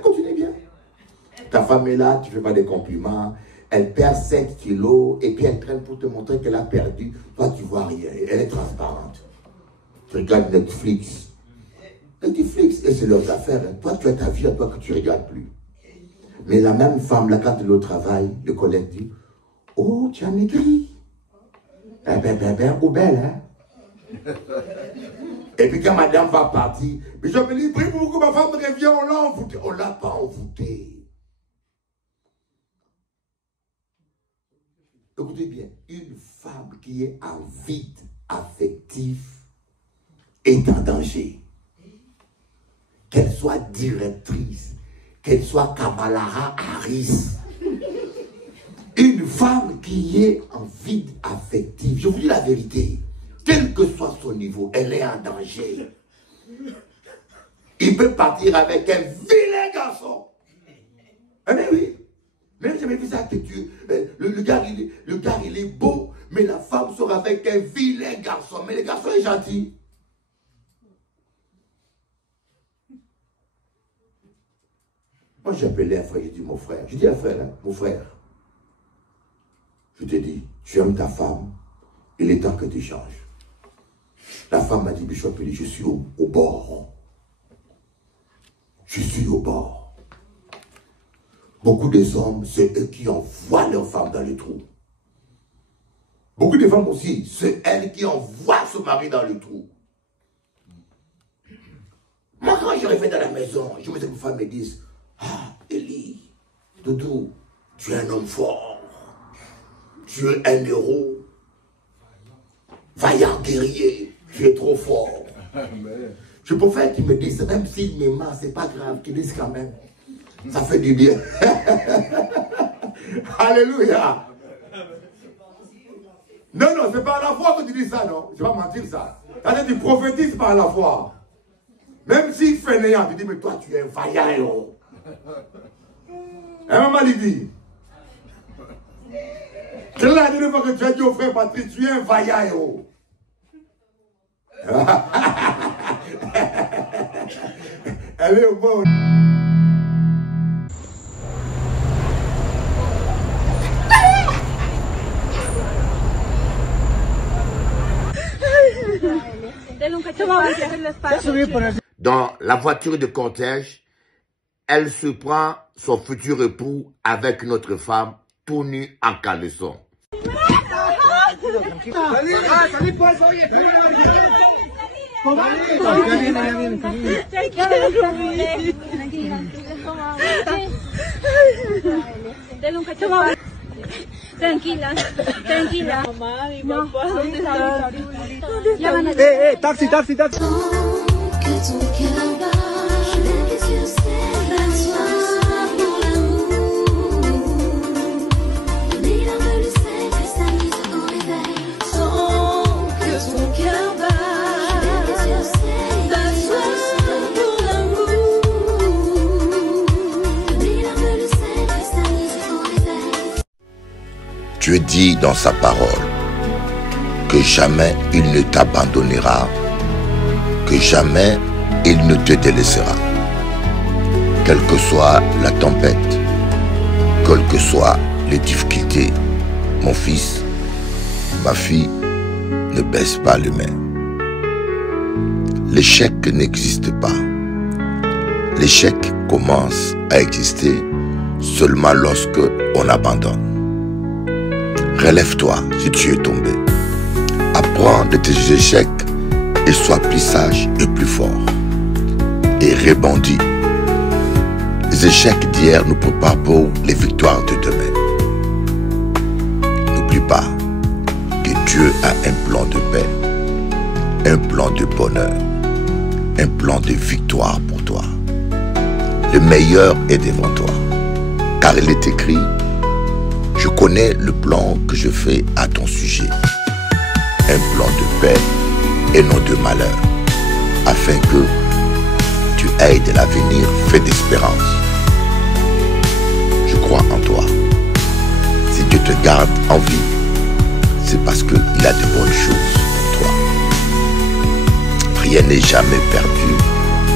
Continue bien. Ta femme est là, tu ne fais pas des compliments. Elle perd 5 kilos et puis elle traîne pour te montrer qu'elle a perdu. Toi, tu ne vois rien. Elle est transparente. Tu regardes Netflix. Netflix, et c'est leurs affaires. Toi, tu as ta vie à toi que tu ne regardes plus. Mais la même femme, là, quand elle est au travail, le collègue dit, oh, tu as maigri. Ou belle, hein? Et puis quand madame va partir, mais je me dis, prie pour que ma femme revienne, on l'a envoûtée. On ne l'a pas envoûtée. Écoutez bien, une femme qui est en vide affectif est en danger. Qu'elle soit directrice, qu'elle soit Kamala Harris. Une femme qui est en vide affectif, je vous dis la vérité, quel que soit son niveau, elle est en danger. Il peut partir avec un vilain garçon. Eh bien oui. Même j'avais vu ça que le gars il est beau, mais la femme sort avec un vilain garçon. Mais le garçon est gentil. Moi j'ai appelé un frère, j'ai dit mon frère. J'ai dit à un frère, hein, mon frère, je te dis, tu aimes ta femme, il est temps que tu changes. La femme m'a dit, Bishop, je suis au bord. Je suis au bord. Beaucoup des hommes, c'est eux qui envoient leurs femmes dans le trou. Beaucoup de femmes aussi, c'est elles qui envoient son mari dans le trou. Moi, quand je reviens dans la maison, je me dis que mes femmes me disent, ah, Eli, Doudou, tu es un homme fort. tu es un héros. Vaillant guerrier, tu es trop fort. Je préfère qu'ils me disent, même s'ils me mentent, c'est pas grave, qu'ils disent quand même. Ça fait du bien. Alléluia. Non, non, c'est par la foi que tu dis ça, non. Je vais pas mentir ça. C'est-à-dire tu prophétises par la foi. Même s'il fait néant, tu dis, mais toi, tu es un vaillant héros. Hein, maman Lydie? Quelle est la dernière fois que tu as dit au frère Patrick, tu es un vaillant héros? Elle est au bon. Dans la voiture de cortège, elle se prend son futur époux avec une autre femme, tout nu en caleçon. Tranquila, tranquila. Mamá, mi papá, ¿dónde está? Taxi, taxi, taxi. Que ton cœur bat, je lève les yeux au ciel, d'asseoir pour l'amour. Les larmes le sel cristallisent au réveil. Sans que ton cœur bat, je lève les yeux au ciel, d'asseoir pour l'amour. Les larmes le sel cristallisent au réveil. Dieu dit dans sa parole que jamais il ne t'abandonnera, que jamais il ne te délaissera. Quelle que soit la tempête, quelles que soient les difficultés, mon fils, ma fille, ne baisse pas les mains. L'échec n'existe pas. L'échec commence à exister seulement lorsque on abandonne. Relève-toi si tu es tombé. Apprends de tes échecs et sois plus sage et plus fort. Et rebondis. Les échecs d'hier nous préparent pour les victoires de demain. N'oublie pas que Dieu a un plan de paix, un plan de bonheur, un plan de victoire pour toi. Le meilleur est devant toi. Car il est écrit, je connais le plan que je fais à ton sujet. Un plan de paix et non de malheur, afin que tu aies de l'avenir fait d'espérance. Je crois en toi. Si Dieu te garde en vie, c'est parce qu'il a de bonnes choses pour toi. Rien n'est jamais perdu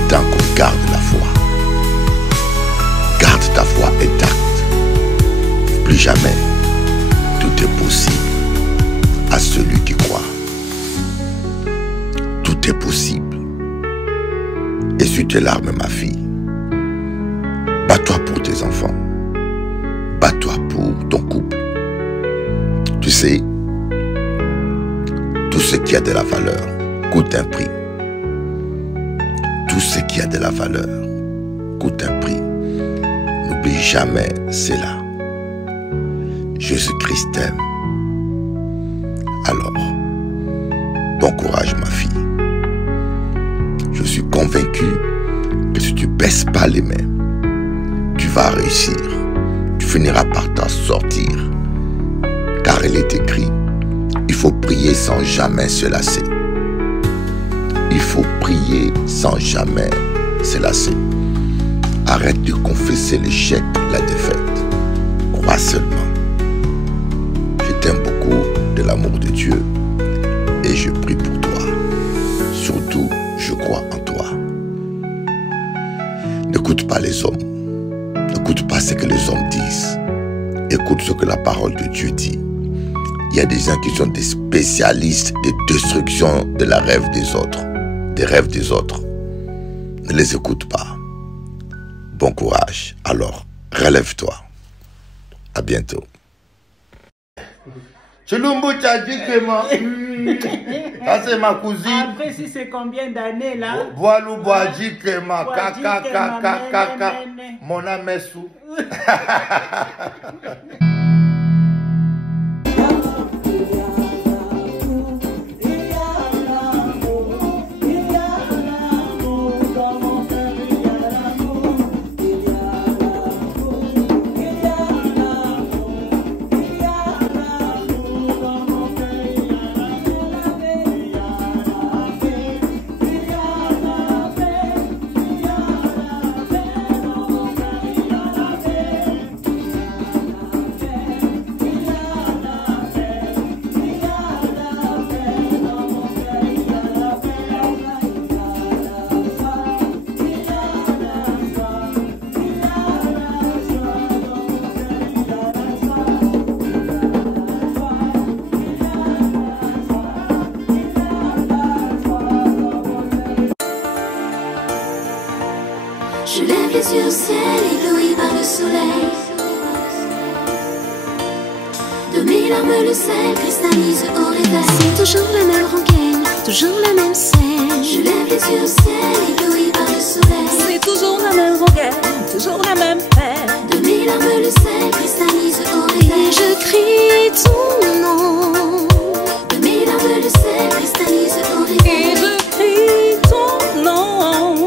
tant qu'on garde la foi. Garde ta foi intacte. Plus jamais, tout est possible à celui qui croit. Tout est possible. Essuie tes larmes, ma fille. Bats-toi pour tes enfants. Bats-toi pour ton couple. Tu sais, tout ce qui a de la valeur coûte un prix. Tout ce qui a de la valeur coûte un prix. N'oublie jamais cela. Jésus-Christ t'aime. Alors, bon courage, ma fille. Je suis convaincu que si tu ne baisses pas les mains, tu vas réussir. Tu finiras par t'en sortir. Car il est écrit, il faut prier sans jamais se lasser. Il faut prier sans jamais se lasser. Arrête de confesser l'échec, la défaite. Crois seulement. Je t'aime beaucoup de l'amour de Dieu et je prie pour toi. Surtout, je crois en toi. N'écoute pas les hommes. N'écoute pas ce que les hommes disent. Écoute ce que la parole de Dieu dit. Il y a des gens qui sont des spécialistes de destruction de la rêve des autres. Des rêves des autres. Ne les écoute pas. Bon courage. Alors, relève-toi. À bientôt. Chulumbu Tchadjikema. Ça c'est ma cousine. Après si c'est combien d'années là? Boalou Boadjikema. Kaka kaka kaka. Mon amessou. yeux au ciel, éblouis par le soleil. De mes larmes le sel cristallise au réveil. C'est toujours la même rengaine, toujours la même scène. Je lève les yeux au ciel, éblouis par le soleil. C'est toujours la même rengaine, toujours la même peine. De mes larmes le sel cristallise au réveil. Et je crie ton nom. De mes larmes le sel cristallise au Et réveil. je crie ton nom.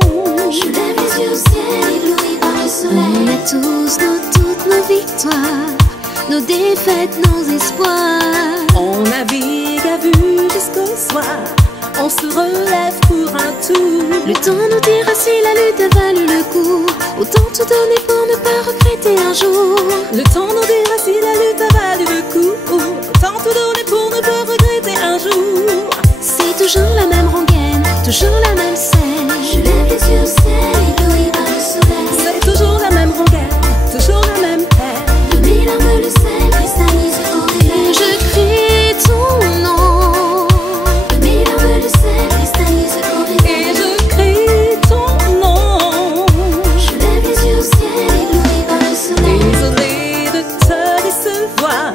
Je lève les yeux au ciel, éblouis par le On soleil. a tous toutes nos victoires, nos défaites, nos espoirs. On navigue à vue jusqu'au soir. On se relève pour un tour. Le temps nous dira si la lutte a valu le coup. Autant tout donner pour ne pas regretter un jour. Le temps nous dira si la lutte a valu le coup. Autant tout donner pour ne pas regretter un jour. C'est toujours la même rengaine, toujours la même scène. Je lève les yeux au ciel, éblouis par le soleil. C'est toujours la même rengaine, toujours la même peine. De mes larmes le sel cristallise au Et réveil. je crie ton nom. De mes larmes le sel cristallise au Et réveil. je crie ton nom. Je lève les yeux au ciel, éblouis par le soleil. Désolé de te décevoir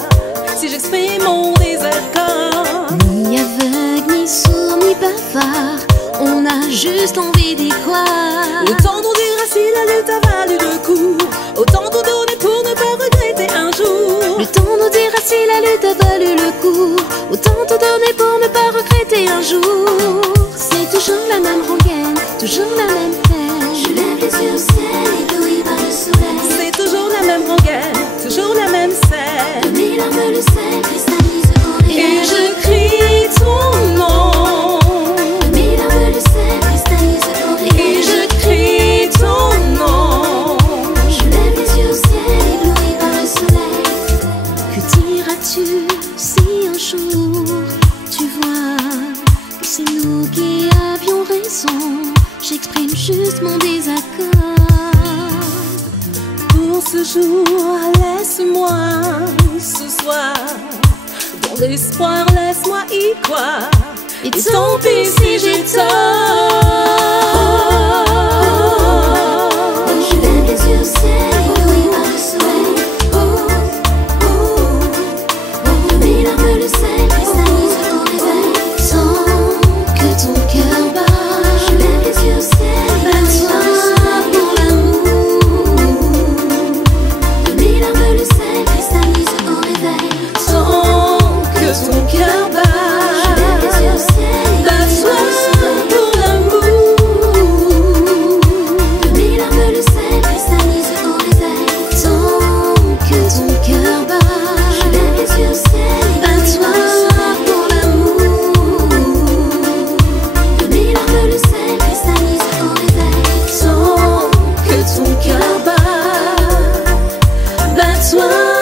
si j'exprime mon désaccord. Ni aveugle, ni sourd, ni bavard, on a juste envie d'y croire. Le temps nous dira si la lutte a valu le coup. Autant tout donner pour ne pas regretter un jour. Le temps nous dira si la lutte a valu le coup. Autant tout donner pour ne pas regretter un jour. C'est toujours la même rengaine, toujours la même peine. Je lève les yeux au ciel, éblouis par le soleil. C'est toujours la même rengaine, toujours la même De scène. mes larmes le sel cristallise au Et réveil. je crie ton nom. De mes larmes le sel cristallise au Et réveil. je crie ton nom. Je lève les yeux au ciel, éblouis par le soleil. Que diras-tu si un jour tu vois que c'est nous qui avions raison? J'exprime juste mon désaccord. Pour ce jour, laisse-moi ce soir. Dans l'espoir, laisse-moi y croire. Et Tant pis si j'ai tort. Je lève les yeux au ciel, éblouis par le soleil. De mes larmes le sel cristallise au réveil. tant que ton cœur bat, Je lève les yeux au ciel, éblouis par le soleil. pour l'amour. De mes larmes le sel cristallise au réveil. Tant que ton cœur Je bat, lève les yeux au ciel, éblouis par bats-toi le soleil. pour l'amour. De mes larmes le sel cristallise au réveil. Tant que ton cœur bat, Je lève les yeux au ciel, éblouis bats-toi par le soleil. pour l'amour. De mes larmes le sel cristallise au réveil. Tant que ton cœur bat, bats-toi